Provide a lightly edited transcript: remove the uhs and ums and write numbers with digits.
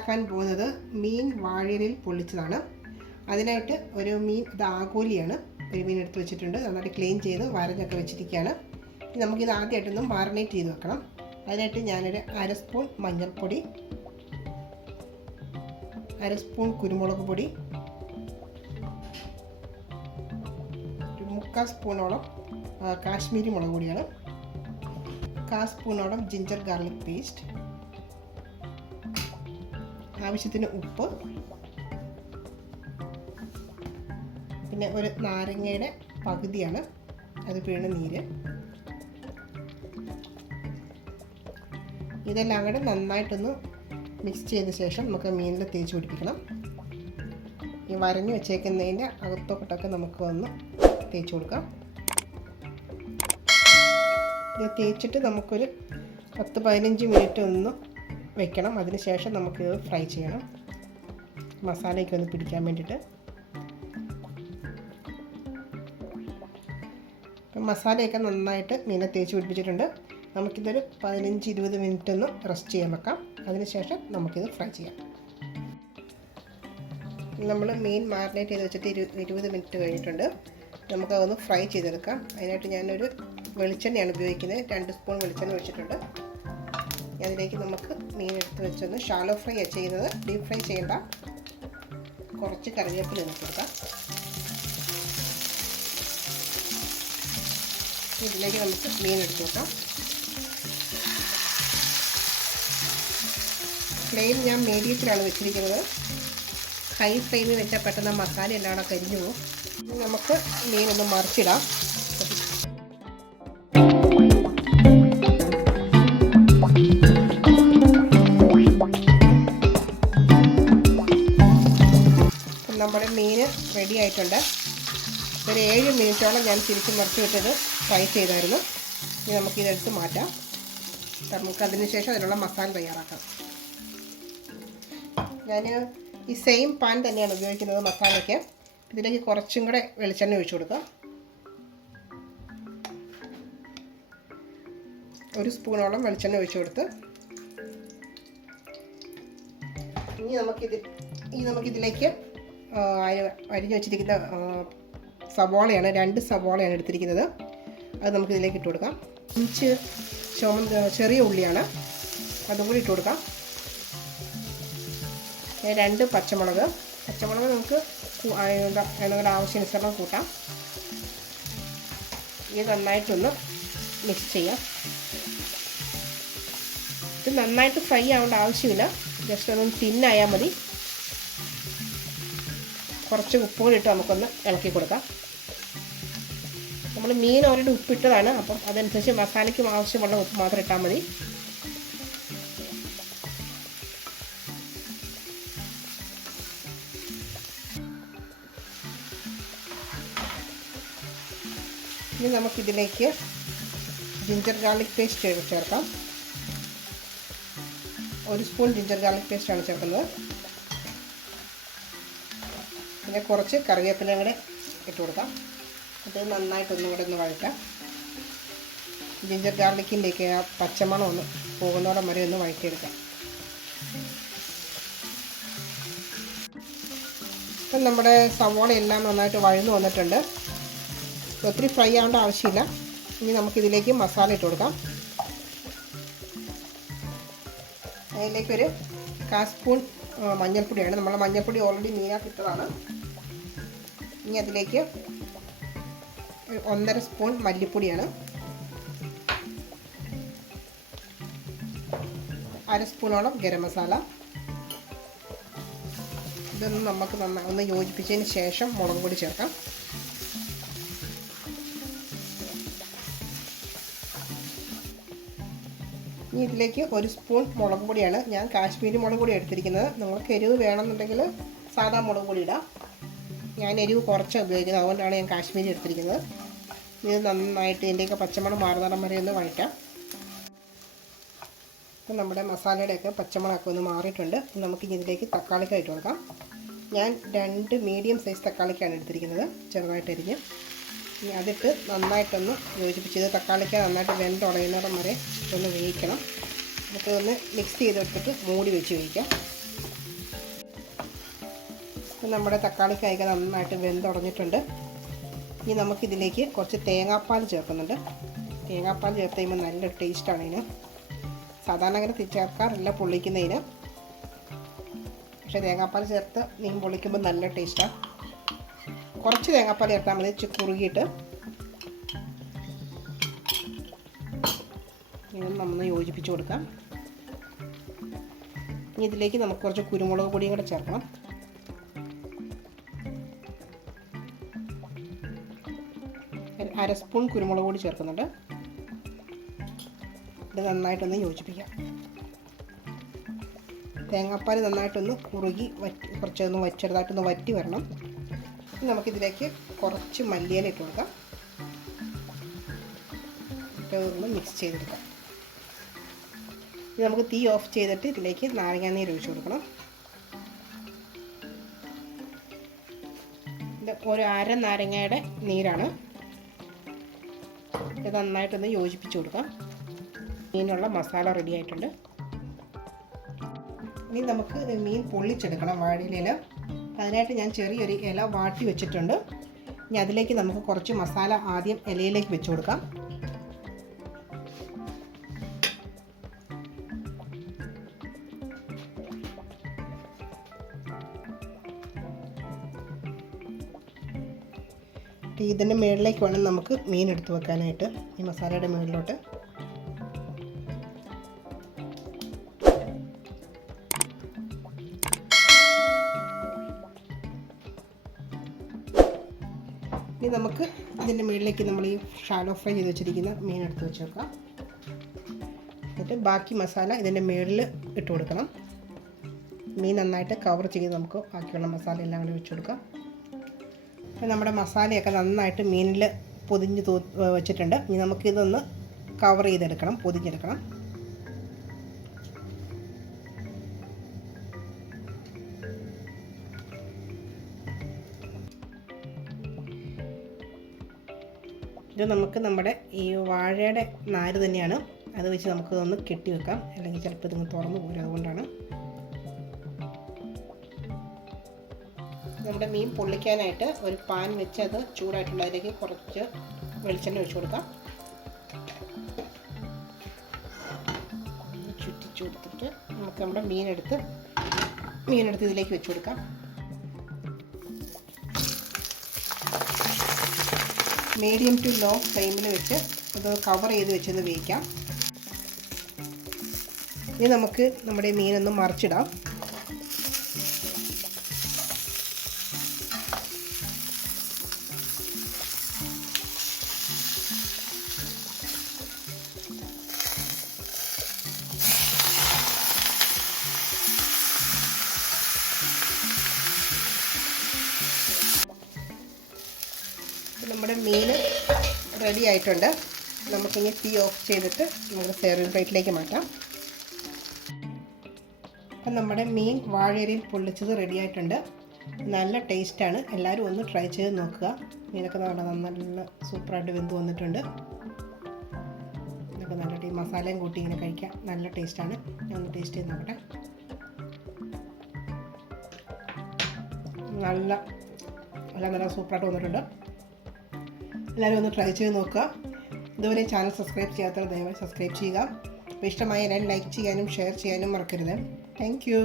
ഉണ്ടാക്കാൻ പോകുന്നത് മീൻ വാഴയിലയിൽ പൊള്ളിച്ചതാണ്. അതിനായിട്ട് ഒരു മീൻ, ഇത് ആഗോലിയാണ്, ഒരു മീൻ എടുത്ത് വെച്ചിട്ടുണ്ട്. നന്നായിട്ട് ക്ലീൻ ചെയ്ത് വരഞ്ഞൊക്കെ വെച്ചിരിക്കുകയാണ്. നമുക്കിത് ആദ്യമായിട്ടൊന്ന് മാറിനേറ്റ് ചെയ്ത് വെക്കണം. അതിനായിട്ട് ഞാനൊരു 1/2 സ്പൂൺ മഞ്ഞൾപ്പൊടി, 1/2 സ്പൂൺ കുരുമുളക് പൊടി, 1/4 സ്പൂണോളം കാശ്മീരി മുളക് പൊടിയാണ്, 1/4 സ്പൂണോളം ജിഞ്ചർ ഗാർലിക് പേസ്റ്റ്, ആവശ്യത്തിന് ഉപ്പ്, പിന്നെ ഒരു നാരങ്ങയുടെ പകുതിയാണ് അത് പിഴിഞ്ഞ നീര്. ഇതെല്ലാം കൂടെ നന്നായിട്ടൊന്ന് മിക്സ് ചെയ്ത ശേഷം നമുക്ക് മീനിൽ തേച്ച് പിടിപ്പിക്കണം. ഈ വരഞ്ഞു വെച്ചേക്കുന്നതിൻ്റെ അകത്തോട്ടൊക്കെ നമുക്ക് ഒന്ന് തേച്ച് കൊടുക്കാം. ഇത് തേച്ചിട്ട് നമുക്കൊരു 10-15 മിനിറ്റ് ഒന്ന് വെക്കണം. അതിന് ശേഷം നമുക്കിത് ഫ്രൈ ചെയ്യണം, മസാലയൊക്കെ ഒന്ന് പിടിക്കാൻ വേണ്ടിയിട്ട്. മസാലയൊക്കെ നന്നായിട്ട് മീനെ തേച്ച് പിടിപ്പിച്ചിട്ടുണ്ട്. നമുക്കിതൊരു 15-20 മിനിറ്റ് ഒന്ന് റെസ്റ്റ് ചെയ്യാൻ വെക്കാം. അതിനുശേഷം നമുക്കിത് ഫ്രൈ ചെയ്യാം. നമ്മൾ മീൻ മാറിനേറ്റ് ചെയ്ത് വെച്ചിട്ട് 20 മിനിറ്റ് കഴിഞ്ഞിട്ടുണ്ട്. നമുക്കതൊന്ന് ഫ്രൈ ചെയ്തെടുക്കാം. അതിനായിട്ട് ഞാനൊരു വെളിച്ചെണ്ണയാണ് ഉപയോഗിക്കുന്നത്. 2 സ്പൂൺ വെളിച്ചെണ്ണ ഒഴിച്ചിട്ടുണ്ട്. അതിലേക്ക് നമുക്ക് മീൻ എടുത്ത് വെച്ചൊന്ന് ഷാലോ ഫ്രൈ ചെയ്യുന്നത്, ഡീപ്പ് ഫ്രൈ ചെയ്യേണ്ട. കുറച്ച് കറിവേപ്പില ഇട്ട് കൊടുക്കാം. ഇതിലേക്ക് നമുക്ക് മീൻ എടുത്ത് വെക്കാം. ഫ്ലെയിം ഞാൻ മീഡിയത്തിലാണ് വെച്ചിരിക്കുന്നത്. ഹൈ ഫ്ലെയിമിൽ വെച്ചാൽ പെട്ടെന്ന് മസാല എല്ലാം കൂടെ കരിഞ്ഞു പോകും. നമുക്ക് മീനൊന്ന് മറിച്ചിടാം. നമ്മുടെ മീൻ റെഡി ആയിട്ടുണ്ട്. ഒരു 7 മിനിറ്റോളം ഞാൻ തിരിച്ച് മറിച്ച് വിട്ടത് ഫ്രൈ ചെയ്തായിരുന്നു. ഇനി നമുക്കിതെടുത്ത് മാറ്റാം. നമുക്കതിന് ശേഷം അതിനുള്ള മസാല തയ്യാറാക്കാം. ഞാൻ ഈ സെയിം പാൻ തന്നെയാണ് ഉപയോഗിക്കുന്നത് മസാലയ്ക്ക്. ഇതിലേക്ക് കുറച്ചും കൂടെ വെളിച്ചെണ്ണ ഒഴിച്ചു കൊടുക്കാം. 1 സ്പൂണോളം വെളിച്ചെണ്ണ ഒഴിച്ചു കൊടുത്ത് ഇനി നമുക്കിതിലേക്ക് അരിഞ്ഞു വെച്ചിരിക്കുന്ന സവോളയാണ്, 2 സവോളയാണ് എടുത്തിരിക്കുന്നത്. അത് നമുക്കിതിലേക്ക് ഇട്ട് കൊടുക്കാം. 5 ചെറിയ ഉള്ളിയാണ്, അതും കൂടി ഇട്ട് കൊടുക്കാം. 2 പച്ചമുളക് നമുക്ക് നിങ്ങളുടെ ആവശ്യാനുസരണം കൂട്ടാം. ഇത് നന്നായിട്ടൊന്ന് മിക്സ് ചെയ്യാം. ഇത് നന്നായിട്ട് ഫ്രൈ ആവേണ്ട ആവശ്യമില്ല, ജസ്റ്റ് അതൊന്ന് തിന്നായാൽ മതി. കുറച്ച് ഉപ്പ് കൂടി ഇട്ട് നമുക്കൊന്ന് ഇളക്കി കൊടുക്കാം. നമ്മൾ മീൻ ഓൾറെഡി ഉപ്പിട്ടതാണ്, അപ്പം അതനുസരിച്ച് മസാലയ്ക്ക് ആവശ്യമുള്ള ഉപ്പ് മാത്രം ഇട്ടാൽ മതി. ഇനി നമുക്കിതിലേക്ക് ജിഞ്ചർ ഗാർലിക് പേസ്റ്റ് ചേർക്കാം. 1 സ്പൂൺ ജിഞ്ചർ ഗാർലിക് പേസ്റ്റാണ് ചേർക്കുന്നത്. പിന്നെ കുറച്ച് കറിവേപ്പില കൂടെ ഇട്ട് കൊടുക്കാം. അത് നന്നായിട്ടൊന്നും കൂടെ ഒന്ന് വഴറ്റാം. ജിഞ്ചർ ഗാർലിക്കിൻ്റെയൊക്കെ ആ പച്ചമണം ഒന്ന് പോകുന്നതോടെ വരെ ഒന്ന് വഴറ്റിയെടുക്കാം. ഇപ്പം നമ്മുടെ സവോള എല്ലാം നന്നായിട്ട് വഴന്നു വന്നിട്ടുണ്ട്. ഒത്തിരി ഫ്രൈ ആവേണ്ട ആവശ്യമില്ല. ഇനി നമുക്കിതിലേക്ക് മസാല ഇട്ട് കൊടുക്കാം. അതിലേക്കൊരു 1/4 സ്പൂൺ മഞ്ഞൾപ്പൊടിയാണ്. നമ്മൾ മഞ്ഞൾപ്പൊടി ഓൾറെഡി മീനാക്കി ഇട്ടതാണ്. ഇനി അതിലേക്ക് 1/2 സ്പൂൺ മല്ലിപ്പൊടിയാണ്, 1/2 സ്പൂണോളം ഗരം മസാല. ഇതൊന്ന് നമുക്ക് ഒന്ന് യോജിപ്പിച്ചതിന് ശേഷം മുളക് പൊടി ചേർക്കാം. ഇനി ഇതിലേക്ക് 1 സ്പൂൺ മുളക് പൊടിയാണ്. ഞാൻ കാശ്മീരി മുളക് പൊടി എടുത്തിരിക്കുന്നത്. നിങ്ങൾക്ക് എരിവ് വേണമെന്നുണ്ടെങ്കിൽ സാധാ മുളക് പൊടി ഇടാം. ഞാൻ എരിവ് കുറച്ചാണ് ഉപയോഗിക്കുന്നത്, അതുകൊണ്ടാണ് ഞാൻ കാശ്മീരി എടുത്തിരിക്കുന്നത്. ഇത് നന്നായിട്ട് ഇതിൻ്റെയൊക്കെ പച്ചമണം മാറുന്നിടം വരെ ഒന്ന് വഴറ്റാം. അപ്പം നമ്മുടെ മസാലയുടെയൊക്കെ പച്ചമണമൊക്കെ ഒന്ന് മാറിയിട്ടുണ്ട്. നമുക്കിനി ഇതിലേക്ക് തക്കാളിക്കായിട്ട് കൊടുക്കാം. ഞാൻ 2 മീഡിയം സൈസ് തക്കാളിക്കാണ് എടുത്തിരിക്കുന്നത്, ചെറുതായിട്ട് അരിഞ്ഞ്. ഇനി അതിട്ട് നന്നായിട്ടൊന്ന് യോജിപ്പിച്ചത് തക്കാളിക്ക് നന്നായിട്ട് വെന്തുടയുന്നിടം വരെ ഒന്ന് വേവിക്കണം. നമുക്കതൊന്ന് മിക്സ് ചെയ്തെടുത്തിട്ട് മൂടി വെച്ച് വേവിക്കാം. നമ്മുടെ തക്കാളിക്കായൊക്കെ നന്നായിട്ട് വെന്തുടഞ്ഞിട്ടുണ്ട്. ഇനി നമുക്കിതിലേക്ക് കുറച്ച് തേങ്ങാപ്പാൽ ചേർക്കുന്നുണ്ട്. തേങ്ങാപ്പാൽ ചേർത്ത് കഴിയുമ്പോൾ നല്ല ടേസ്റ്റാണ് ഇതിന്. സാധാരണ അങ്ങനെ ചേർക്കാറില്ല പൊള്ളിക്കുന്നതിന്, പക്ഷേ തേങ്ങാപ്പാൽ ചേർത്ത് മീൻ പൊള്ളിക്കുമ്പോൾ നല്ല ടേസ്റ്റാണ്. കുറച്ച് തേങ്ങാപ്പാൽ ചേർത്താൽ മതി, കുറുകിയിട്ട്. ഇതൊന്ന് നമ്മൾ യോജിപ്പിച്ച് കൊടുക്കാം. ഇനി ഇതിലേക്ക് നമുക്ക് കുറച്ച് കുരുമുളക് പൊടിയും കൂടെ ചേർക്കണം. അര സ്പൂൺ കുരുമുളക് പൊടി ചേർക്കുന്നുണ്ട്. ഇത് നന്നായിട്ടൊന്ന് യോജിപ്പിക്കാം. തേങ്ങാപ്പാൽ നന്നായിട്ടൊന്ന് കുറുകി കുറച്ചൊന്ന് ചെറുതായിട്ടൊന്ന് വറ്റി വരണം. നമുക്കിതിലേക്ക് കുറച്ച് മല്ലിയില ഇട്ട് കൊടുക്കാം. ഒന്ന് മിക്സ് ചെയ്തെടുക്കാം. ഇനി നമുക്ക് തീ ഓഫ് ചെയ്തിട്ട് ഇതിലേക്ക് നാരങ്ങാനീര് ഒഴിച്ച് കൊടുക്കണം. ഇത് ഒരു അര നാരങ്ങയുടെ നീരാണ്. ഇത് നന്നായിട്ടൊന്ന് യോജിപ്പിച്ച് കൊടുക്കാം. മീനുള്ള മസാല റെഡി ആയിട്ടുണ്ട്. ഇനി നമുക്ക് മീൻ പൊള്ളിച്ചെടുക്കണം വാഴയില. അതിനായിട്ട് ഞാൻ ചെറിയൊരു ഇല വാട്ടി വെച്ചിട്ടുണ്ട്. ഇനി അതിലേക്ക് നമുക്ക് കുറച്ച് മസാല ആദ്യം ഇലയിലേക്ക് വെച്ച് കൊടുക്കാം. ഇതിൻ്റെ മുകളിലേക്ക് വേണം നമുക്ക് മീൻ എടുത്ത് വെക്കാനായിട്ട്, ഈ മസാലയുടെ മുകളിലോട്ട്. ഇനി നമുക്ക് ഇതിൻ്റെ മുകളിലേക്ക് നമ്മൾ ഈ ഷാലോ ഫ്രൈ ചെയ്ത് വെച്ചിരിക്കുന്ന മീൻ എടുത്ത് വെച്ച് വെക്കാം. എന്നിട്ട് ബാക്കി മസാല ഇതിൻ്റെ മുകളിൽ ഇട്ട് കൊടുക്കണം. മീൻ നന്നായിട്ട് കവർ ചെയ്ത് നമുക്ക് ബാക്കിയുള്ള മസാല എല്ലാം കൂടി വെച്ച് കൊടുക്കാം. അപ്പോൾ നമ്മുടെ മസാലയൊക്കെ നന്നായിട്ട് മീനിൽ പൊതിഞ്ഞ് വെച്ചിട്ടുണ്ട്. ഇനി നമുക്കിതൊന്ന് കവർ ചെയ്തെടുക്കണം, പൊതിഞ്ഞെടുക്കണം. ഇത് നമുക്ക് നമ്മുടെ ഈ വാഴയുടെ നാര് തന്നെയാണ്, അത് വെച്ച് നമുക്കിതൊന്ന് കെട്ടി വെക്കാം. അല്ലെങ്കിൽ ചിലപ്പോൾ ഇതിങ്ങ് തുറന്നു പോരും, അതുകൊണ്ടാണ്. നമ്മുടെ മീൻ പൊള്ളിക്കാനായിട്ട് ഒരു പാൻ വെച്ച് അത് ചൂടായിട്ടുള്ള അതിലേക്ക് കുറച്ച് വെളിച്ചെണ്ണ ഒഴിച്ചു കൊടുക്കാം. ചുറ്റിച്ചു കൊടുത്തിട്ട് നമുക്ക് നമ്മുടെ മീനെടുത്ത് ഇതിലേക്ക് വെച്ച് കൊടുക്കാം. മീഡിയം ടു ലോ ഫ്ലെയിമിൽ വെച്ച് അത് കവർ ചെയ്ത് വെച്ചൊന്ന് വേവിക്കാം. ഇനി നമുക്ക് നമ്മുടെ മീനൊന്ന് മറിച്ചിടാം. നമ്മുടെ മീൻ റെഡി ആയിട്ടുണ്ട്. നമുക്കിനി തീ ഓഫ് ചെയ്തിട്ട് നമുക്ക് സെർവിങ് പ്ലേറ്റിലേക്ക് മാറ്റാം. അപ്പം നമ്മുടെ മീൻ വാഴയിലയിൽ പൊള്ളിച്ചത് റെഡി ആയിട്ടുണ്ട്. നല്ല ടേസ്റ്റാണ്. എല്ലാവരും ഒന്ന് ട്രൈ ചെയ്ത് നോക്കുക. മീനൊക്കെ നല്ല സൂപ്പറായിട്ട് വെന്ത് വന്നിട്ടുണ്ട്. ഇതൊക്കെ നല്ല മസാലയും കൂട്ടി ഇങ്ങനെ കഴിക്കാം, നല്ല ടേസ്റ്റാണ്. ഞാൻ ഒന്ന് ടേസ്റ്റ് ചെയ്ത് നോക്കട്ടെ. നല്ല സൂപ്പറായിട്ട് വന്നിട്ടുണ്ട്. എല്ലാവരും ഒന്ന് ട്രൈ ചെയ്ത് നോക്കുക. ഇതുവരെ ചാനൽ സബ്സ്ക്രൈബ് ചെയ്യാത്തവർ ദയവായി സബ്സ്ക്രൈബ് ചെയ്യുക. അപ്പോൾ ഇഷ്ടമായ എല്ലാവരും ലൈക്ക് ചെയ്യാനും ഷെയർ ചെയ്യാനും മറക്കരുത്. Thank you.